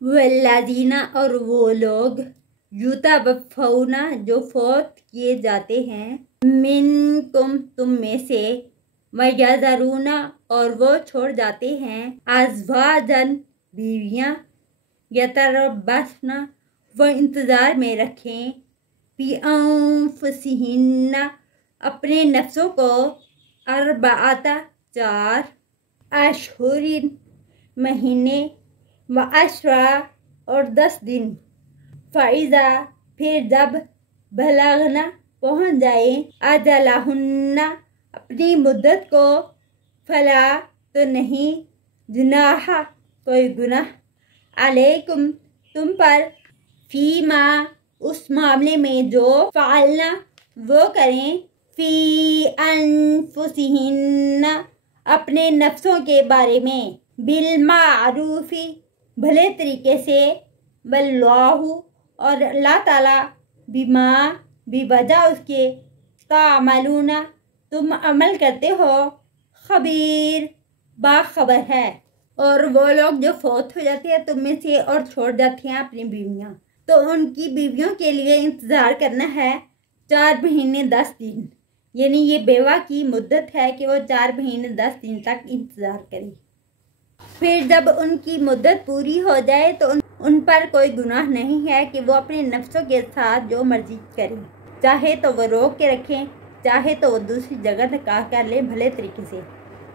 والذین اور وہ لوگ یتوفون جو فوت کیے جاتے ہیں منکم تم میں سے ویذرون اور وہ چھوڑ جاتے ہیں ازواجن بیویاں یتربصن وہ انتظار میں رکھیں فی انفسہن اپنے نفسوں کو اربعۃ 4 اشہر مہینے و عشرہ اور 10 دن فَإِذَا پھر جب بلغن پہنچ جائیں اجلہن اپنی مدت کو فلا تو نہیں جناح کوئی گناہ علیکم تم پر فیما اس معاملے میں جو فعلنا وہ کریں فی انفسہن اپنے نفسوں کے بارے میں بالمعروف بھلے طریقے سے واللہ اور اللہ تعالیٰ بما بوجہ اس کے تعملون تم عمل کرتے ہو خبیر باخبر ہے۔ اور وہ لوگ جو فوت ہو جاتے ہیں تم میں سے اور چھوڑ جاتی ہیں اپنی بیویاں تو ان کی بیویوں کے لیے انتظار کرنا ہے 4 مہینے 10 دن، یعنی یہ بیوہ کی مدت ہے کہ وہ 4 مہینے 10 دن تک انتظار کرے۔ پھر جب ان کی مدت پوری ہو جائے تو ان پر کوئی گناہ نہیں ہے کہ وہ اپنے نفسوں کے ساتھ جو مرضی کریں، چاہے تو وہ روک کے رکھیں، چاہے تو وہ دوسری جگہ نکاح کر لیں بھلے طریقے سے،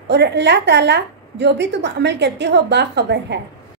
اور اللہ تعالیٰ جو بھی تم عمل کرتے ہو باخبر ہے۔